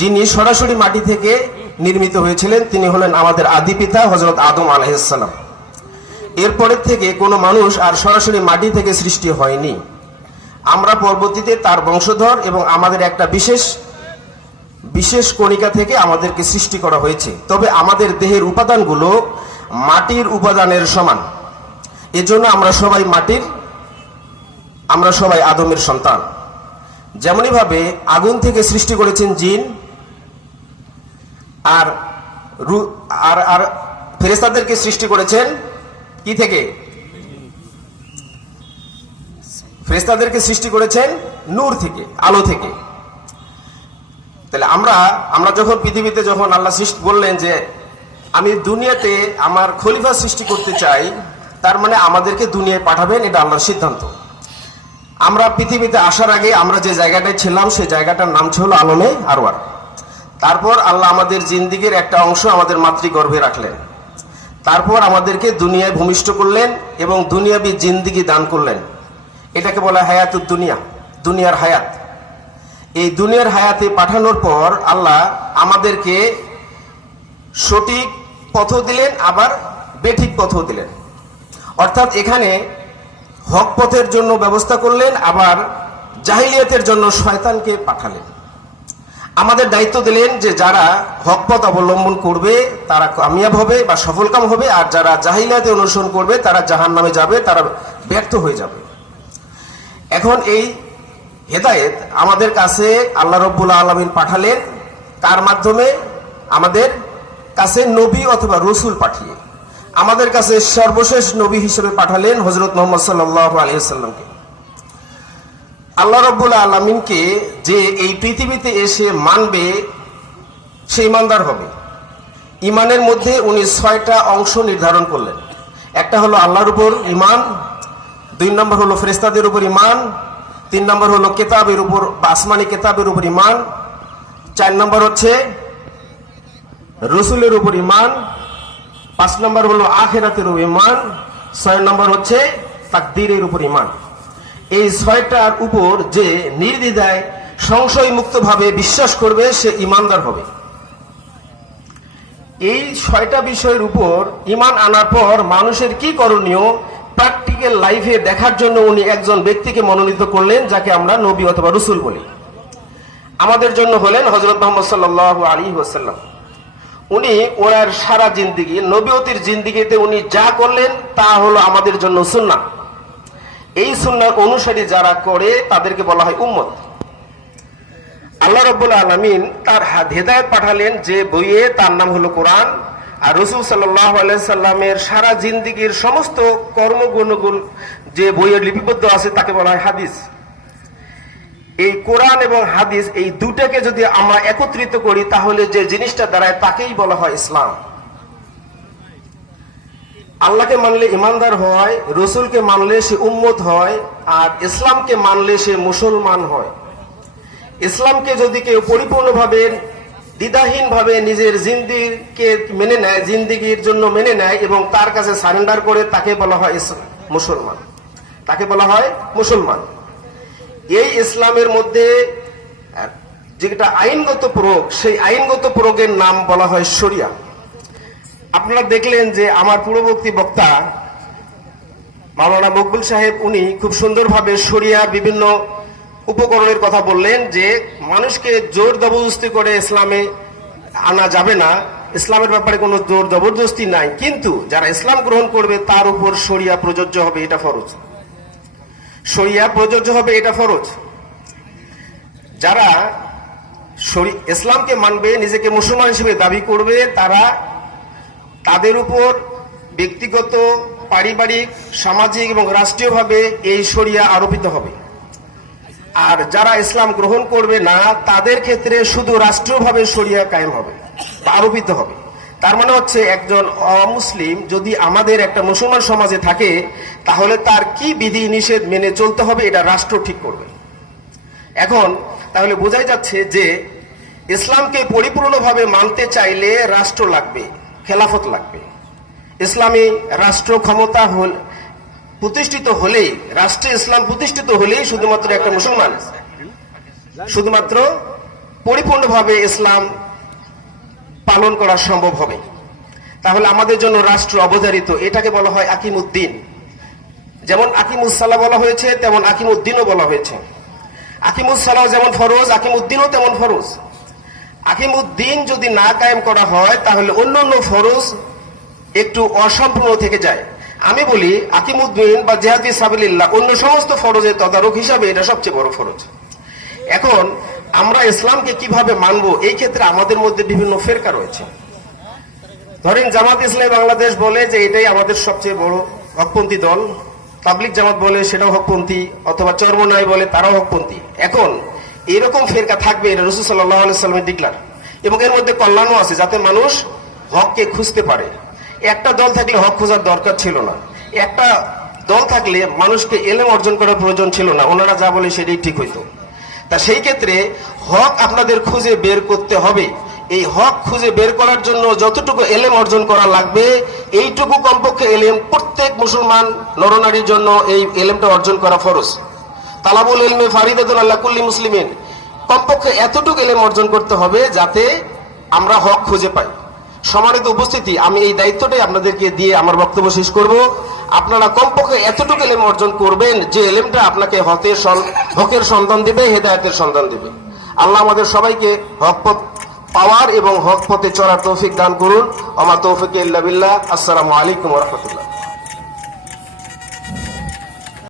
যিনি সরাসরি মাটি থেকে নির্মিত হয়েছিলেন, তিনি হলেন আমাদের আদি পিতা হজরত আদম আলাইসাল্লাম এরপরের থেকে কোনো মানুষ আর সরাসরি মাটি থেকে সৃষ্টি হয়নি। আমরা পরবর্তীতে তার বংশধর এবং আমাদের একটা বিশেষ বিশেষ কণিকা থেকে আমাদেরকে সৃষ্টি করা হয়েছে। তবে আমাদের দেহের উপাদানগুলো মাটির উপাদানের সমান। এজন্য আমরা সবাই মাটির, আমরা সবাই আদমের সন্তান। যেমনইভাবে আগুন থেকে সৃষ্টি করেছেন জিন আর আর আর ফেরেস্তাদেরকে সৃষ্টি করেছেন কি থেকে? ফেরেস্তাদেরকে সৃষ্টি করেছেন নূর থেকে, আলো থেকে। তাহলে আমরা আমরা যখন পৃথিবীতে যখন আল্লাহ সৃষ্টি বললেন যে, আমি দুনিয়াতে আমার খলিফা সৃষ্টি করতে চাই, তার মানে আমাদেরকে দুনিয়ায় পাঠাবেন, এটা আল্লাহর সিদ্ধান্ত। আমরা পৃথিবীতে আসার আগে আমরা যে জায়গাটায় ছিলাম, সেই জায়গাটার নাম ছিল আলমে আরওয়ার। তারপর আল্লাহ আমাদের জিন্দিগির একটা অংশ আমাদের মাতৃগর্ভে রাখলেন। তারপর আমাদেরকে দুনিয়ায় ভূমিষ্ঠ করলেন এবং দুনিয়াবি জিন্দিগি দান করলেন। এটাকে বলা হায়াতুর দুনিয়া, দুনিয়ার হায়াত। এই দুনিয়ার হায়াতে পাঠানোর পর আল্লাহ আমাদেরকে সঠিক পথ দিলেন, আবার বেঠিক পথও দিলেন। অর্থাৎ এখানে হক পথের জন্য ব্যবস্থা করলেন, আবার জাহিলিয়াতের জন্য শয়তানকে পাঠালেন। আমাদের দায়িত্ব দিলেন যে যারা হক পথ অবলম্বন করবে, তারা কামিয়াব হবে বা সফলকাম হবে, আর যারা জাহিলিয়াতে অনুসরণ করবে, তারা জাহান নামে যাবে, তারা ব্যর্থ হয়ে যাবে। এখন এই হেদায়েত আমাদের কাছে আল্লাহ রব্বুল আলমিন পাঠালেন, তার মাধ্যমে আমাদের কাছে নবী অথবা রসুল পাঠিয়ে। আমাদের কাছে সর্বশেষ নবী হিসেবে পাঠালেন হজরত মোহাম্মদ সাল্লাহ আলিয়াল্লামকে আল্লাহ রব্বুল আলমিনকে যে এই পৃথিবীতে এসে মানবে সে ইমানদার হবে। ইমানের মধ্যে উনি ছয়টা অংশ নির্ধারণ করলেন। একটা হলো আল্লাহর উপর ইমান দুই নম্বর হলো ফেরেস্তাদের উপর ইমান তিন নম্বর হলো কেতাবের উপর বা আসমানি কেতাবের উপর ইমান চার নম্বর হচ্ছে রসুলের উপর ইমান পাঁচ নম্বর হলো আখেরাতের উপর ইমান ছয় নম্বর হচ্ছে তাকদীরের উপর ইমান এই ছয়টার উপর যে নির্দ্বিধায় সংশয় মুক্তভাবে বিশ্বাস করবে, সে ইমানদার হবে। এই ছয়টা বিষয়ের উপর ইমান আনার পর মানুষের কি করণীয় প্র্যাকটিক্যাল লাইফে দেখার জন্য উনি একজন ব্যক্তিকে মনোনীত করলেন, যাকে আমরা নবী অথবা রসুল বলি। আমাদের জন্য হলেন হজরত মোহাম্মদ সাল্লাহ আলী ওসাল্লাম উনি ওনার সারা জিন্দিগি নবীয়তির জিন্দিগিতে উনি যা করলেন, তা হলো আমাদের জন্য সুন্না এই সুন্নার অনুসারী যারা করে, তাদেরকে বলা হয় উম্মত। আল্লাহ রব্বুল আলমিন তার হেদায়ত পাঠালেন যে বইয়ে তার নাম হলো কোরআন। আর রসুল সাল্লাহ সাল্লামের সারা জিন্দিগির সমস্ত কর্মগুণগুল যে বইয়ের লিপিবদ্ধ আছে, তাকে বলা হয় হাদিস। এই কোরআন এবং হাদিস এই দুটাকে যদি আমরা একত্রিত করি, তাহলে যে জিনিসটা দাঁড়ায় তাকেই বলা হয় ইসলাম। আল্লাহকে মানলে ইমানদার হয়, রসুলকে মানলে সে উম্মত হয়, আর ইসলামকে মানলে সে মুসলমান হয়। ইসলামকে যদি কেউ পরিপূর্ণভাবে, দ্বিধাহীনভাবে নিজের জিন্দিকে মেনে নেয়, জিন্দিগির জন্য মেনে নেয় এবং তার কাছে সারেন্ডার করে তাকে বলা হয় মুসলমান। তাকে বলা হয় মুসলমান। এই ইসলামের মধ্যে যেটা আইনগত প্রয়োগ, সেই আইনগত প্রয়োগের নাম বলা হয় শরিয়া। আপনারা দেখলেন যে আমার পূর্ববর্তী বক্তা মাওলানা মকবুল সাহেব, উনি খুব সুন্দরভাবে শরিয়ার বিভিন্ন উপকরণের কথা বললেন যে মানুষকে জোর জবরদস্তি করে ইসলামে আনা যাবে না। ইসলামের ব্যাপারে কোনো জোর জবরদস্তি নাই। কিন্তু যারা ইসলাম গ্রহণ করবে, তার উপর শরিয়া প্রযোজ্য হবে, এটা ফরজ। শরিয়া প্রযোজ্য হবে, এটা ফরজ। যারা ইসলামকে মানবে, নিজেকে মুসলমান হিসেবে দাবি করবে, তারা তাদের উপর ব্যক্তিগত, পারিবারিক, সামাজিক এবং রাষ্ট্রীয়ভাবে এই শরিয়া আরোপিত হবে। আর যারা ইসলাম গ্রহণ করবে না, তাদের ক্ষেত্রে শুধু রাষ্ট্রীয়ভাবে শরিয়া কায়েম হবে বা আরোপিত হবে। তার মানে হচ্ছে একজন অমুসলিম যদি আমাদের একটা মুসলমান সমাজে থাকে, তাহলে তার কি বিধি নিষেধ মেনে চলতে হবে এটা রাষ্ট্র ঠিক করবে। এখন তাহলে বোঝাই যাচ্ছে যে, ইসলামকে পরিপূর্ণভাবে মানতে চাইলে রাষ্ট্র লাগবে। খেলাফত লাগবে। ইসলামী রাষ্ট্র ক্ষমতা হল প্রতিষ্ঠিত হলেই, রাষ্ট্রে ইসলাম প্রতিষ্ঠিত হলেই শুধুমাত্র একটা মুসলমান। শুধুমাত্র পরিপূর্ণভাবে ইসলাম পালন করা সম্ভব হবে। তাহলে আমাদের জন্য রাষ্ট্র অবধারিত, এটাকে বলা হয় আকিমুদ্দিন। যেমন আকিমুসাল্লাহ বলা হয়েছে, তেমন আকিমুদ্দিনও বলা হয়েছে। আকিমুসাল্লাহ যেমন ফরজ, আকিমুদ্দিনও তেমন ফরজ। আকিমুদ্দিন যদি না কায়েম করা হয়, তাহলে অন্য অন্য ফরজ একটু অসম্পূর্ণ থেকে যায়। আমি বলি আকিমুদ্দিন বা জেহাদি সাবিল্লাহ অন্য সমস্ত ফরজের তদারক হিসাবে এটা সবচেয়ে বড় ফরজ। এখন আমরা ইসলামকে কীভাবে মানব, এই ক্ষেত্রে আমাদের মধ্যে বিভিন্ন ফেরকা রয়েছে। ধরেন জামাত ইসলামী বাংলাদেশ বলে যে এটাই আমাদের সবচেয়ে বড় হকপন্থী দল। পাবলিক জামাত বলে সেটাও হকপন্থী, অথবা চর্মনাই বলে তারাও হকপন্থী। এখন এরকম ফেরকা থাকবে এটা রসুল সাল্লাহ সাল্লামের ডিক্লার এবং এর মধ্যে কল্যাণও আছে, যাতে মানুষ হককে খুঁজতে পারে। একটা দল থাকলে হক খোঁজার দরকার ছিল না। একটা দল থাকলে মানুষকে এলেম অর্জন করার প্রয়োজন ছিল না। ওনারা যা বলে সেটাই ঠিক হইতো। তা সেই ক্ষেত্রে হক আপনাদের খুঁজে বের করতে হবে। এই হক খুঁজে বের করার জন্য যতটুকু এলেম অর্জন করা লাগবে, এইটুকু কমপক্ষে এলেম প্রত্যেক মুসলমান নরনারীর জন্য এই এলেমটা অর্জন করা ফরজ। তালাবুল এলমে ফারিদাতুল আল্লাহ কুল্লি মুসলিমিন। কমপক্ষে এতটুকু এলেম অর্জন করতে হবে যাতে আমরা হক খুঁজে পাই। সমানিত উপস্থিতি, আমি এই দায়িত্বটাই আপনাদেরকে দিয়ে আমার বক্তব্য শেষ করব। আপনারা কমপক্ষে এতটুকু এলেম অর্জন করবেন যে এলেমটা আপনাকে হকের হকের সন্ধান দেবে, হেদায়তের সন্ধান দেবে। আল্লাহ আমাদের সবাইকে হক পথ, পাওয়ার এবং হক পথে চলার তৌফিক দান করুন। আমার তৌফিক ইল্লা বিল্লাহ। আসসালামু আলাইকুম রহমতুল্লাহ।